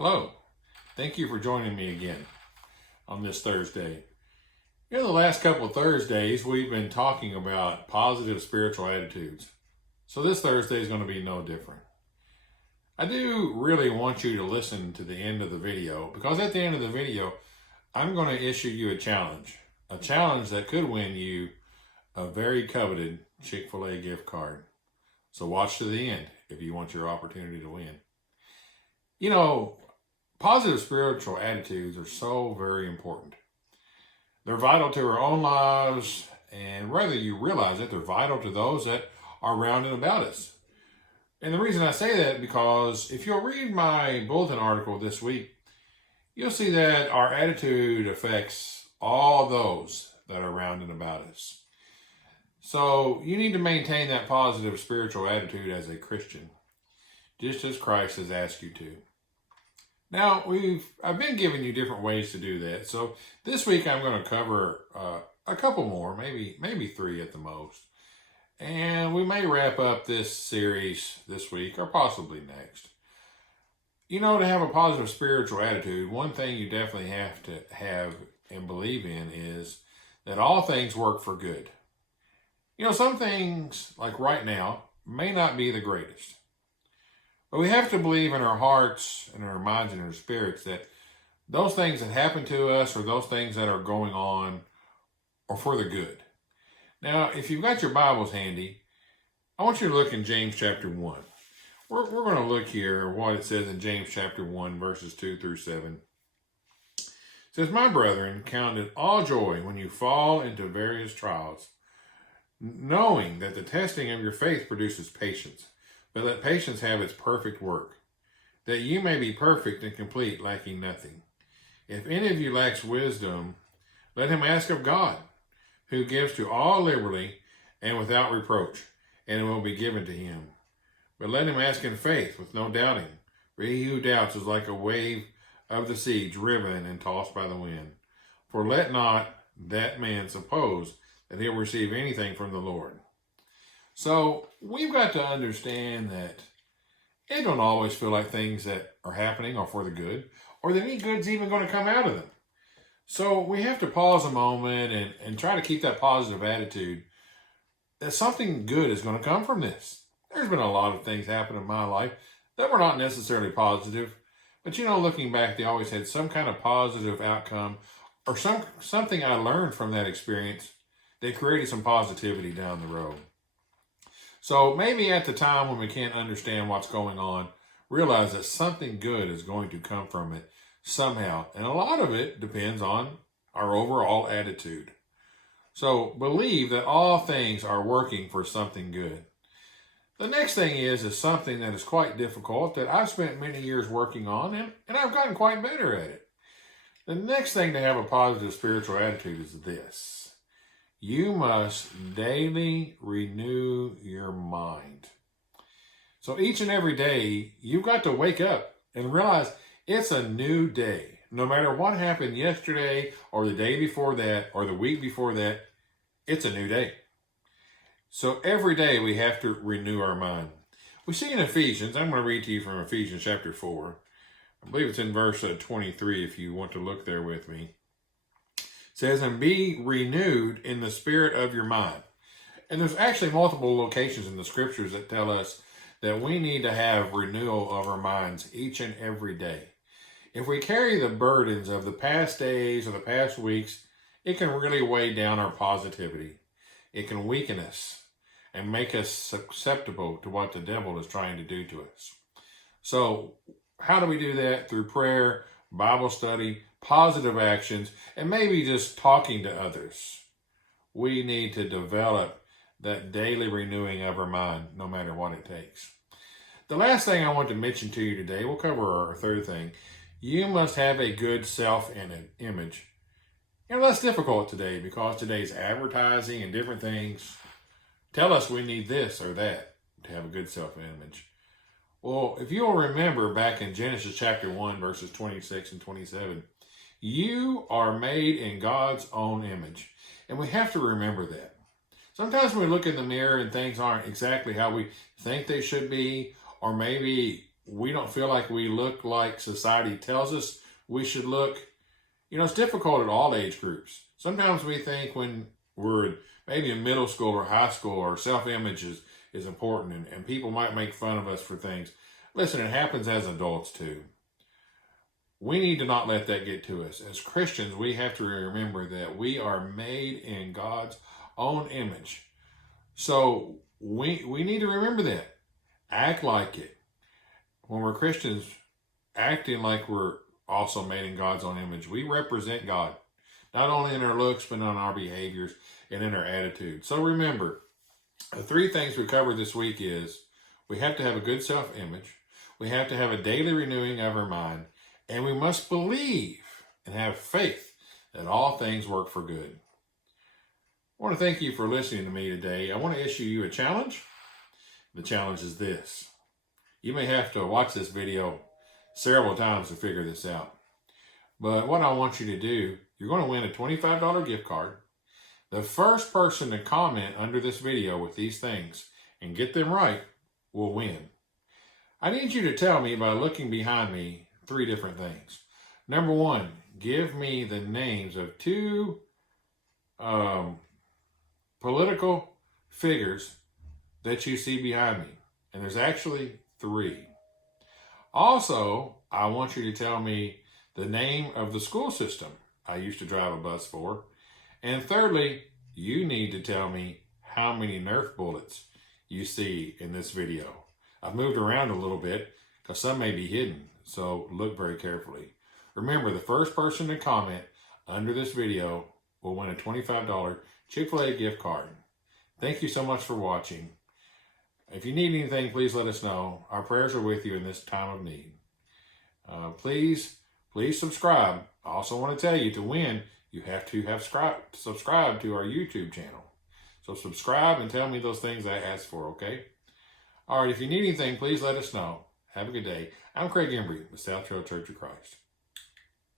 Hello. Thank you for joining me again on this Thursday. The last couple of Thursdays, we've been talking about positive spiritual attitudes. So this Thursday is going to be no different. I do really want you to listen to the end of the video because at the end of the video, I'm going to issue you a challenge that could win you a very coveted Chick-fil-A gift card. So watch to the end if you want your opportunity to win. Positive spiritual attitudes are so very important. They're vital to our own lives, and whether you realize it, they're vital to those that are around and about us. And the reason I say that because if you'll read my bulletin article this week, you'll see that our attitude affects all those that are around and about us. So you need to maintain that positive spiritual attitude as a Christian, just as Christ has asked you to. Now, I've been giving you different ways to do that. So this week I'm going to cover a couple more, maybe three at the most. And we may wrap up this series this week or possibly next. To have a positive spiritual attitude, one thing you definitely have to have and believe in is that all things work for good. Some things, like right now, may not be the greatest. But we have to believe in our hearts and our minds and our spirits that those things that happen to us or those things that are going on are for the good. Now, if you've got your Bibles handy, I want you to look in James chapter 1. We're going to look here what it says in James chapter 1, verses 2 through 7. It says, "My brethren, count it all joy when you fall into various trials, knowing that the testing of your faith produces patience. But let patience have its perfect work, that you may be perfect and complete, lacking nothing. If any of you lacks wisdom, let him ask of God, who gives to all liberally and without reproach, and it will be given to him. But let him ask in faith, with no doubting. For he who doubts is like a wave of the sea driven and tossed by the wind. For let not that man suppose that he'll receive anything from the Lord." So we've got to understand that it don't always feel like things that are happening are for the good, or that any good's even going to come out of them. So we have to pause a moment and try to keep that positive attitude that something good is going to come from this. There's been a lot of things happen in my life that were not necessarily positive, but looking back, they always had some kind of positive outcome or something I learned from that experience that created some positivity down the road. So maybe at the time when we can't understand what's going on, realize that something good is going to come from it somehow. And a lot of it depends on our overall attitude. So believe that all things are working for something good. The next thing is something that is quite difficult that I've spent many years working on, and I've gotten quite better at it. The next thing to have a positive spiritual attitude is this. You must daily renew your mind. So each and every day, you've got to wake up and realize it's a new day. No matter what happened yesterday or the day before that or the week before that, it's a new day. So every day we have to renew our mind. We see in Ephesians, I'm going to read to you from Ephesians chapter 4. I believe it's in verse 23 if you want to look there with me. It says, "And be renewed in the spirit of your mind." And there's actually multiple locations in the scriptures that tell us that we need to have renewal of our minds each and every day. If we carry the burdens of the past days or the past weeks, it can really weigh down our positivity. It can weaken us and make us susceptible to what the devil is trying to do to us. So how do we do that? Through prayer, Bible study, positive actions, and maybe just talking to others. We need to develop that daily renewing of our mind, no matter what it takes. The last thing I want to mention to you today, we'll cover our third thing. You must have a good self-image. That's difficult today because today's advertising and different things tell us we need this or that to have a good self-image. Well, if you'll remember back in Genesis chapter 1, verses 26 and 27, you are made in God's own image. And we have to remember that. Sometimes when we look in the mirror and things aren't exactly how we think they should be, or maybe we don't feel like we look like society tells us we should look. It's difficult at all age groups. Sometimes we think when we're maybe in middle school or high school, our self-image is important, and people might make fun of us for things. Listen, it happens as adults too. We need to not let that get to us. As Christians, we have to remember that we are made in God's own image. So we need to remember that. Act like it. When we're Christians, acting like we're also made in God's own image, we represent God, not only in our looks, but in our behaviors and in our attitude. So remember, the 3 things we covered this week is we have to have a good self-image, we have to have a daily renewing of our mind, and we must believe and have faith that all things work for good. I want to thank you for listening to me today. I want to issue you a challenge. The challenge is this. You may have to watch this video several times to figure this out. But what I want you to do, you're going to win a $25 gift card. The first person to comment under this video with these things and get them right will win. I need you to tell me by looking behind me 3 different things. Number 1, give me the names of 2 political figures that you see behind me. And there's actually 3. Also, I want you to tell me the name of the school system I used to drive a bus for. And thirdly, you need to tell me how many Nerf bullets you see in this video. I've moved around a little bit because some may be hidden, so look very carefully. Remember, the first person to comment under this video will win a $25 Chick-fil-A gift card. Thank you so much for watching. If you need anything, please let us know. Our prayers are with you in this time of need. Please subscribe. I also want to tell you, to win, you have to have subscribed to our YouTube channel. So subscribe and tell me those things I asked for, okay? All right, if you need anything, please let us know. Have a good day. I'm Craig Embry with South Trail Church of Christ.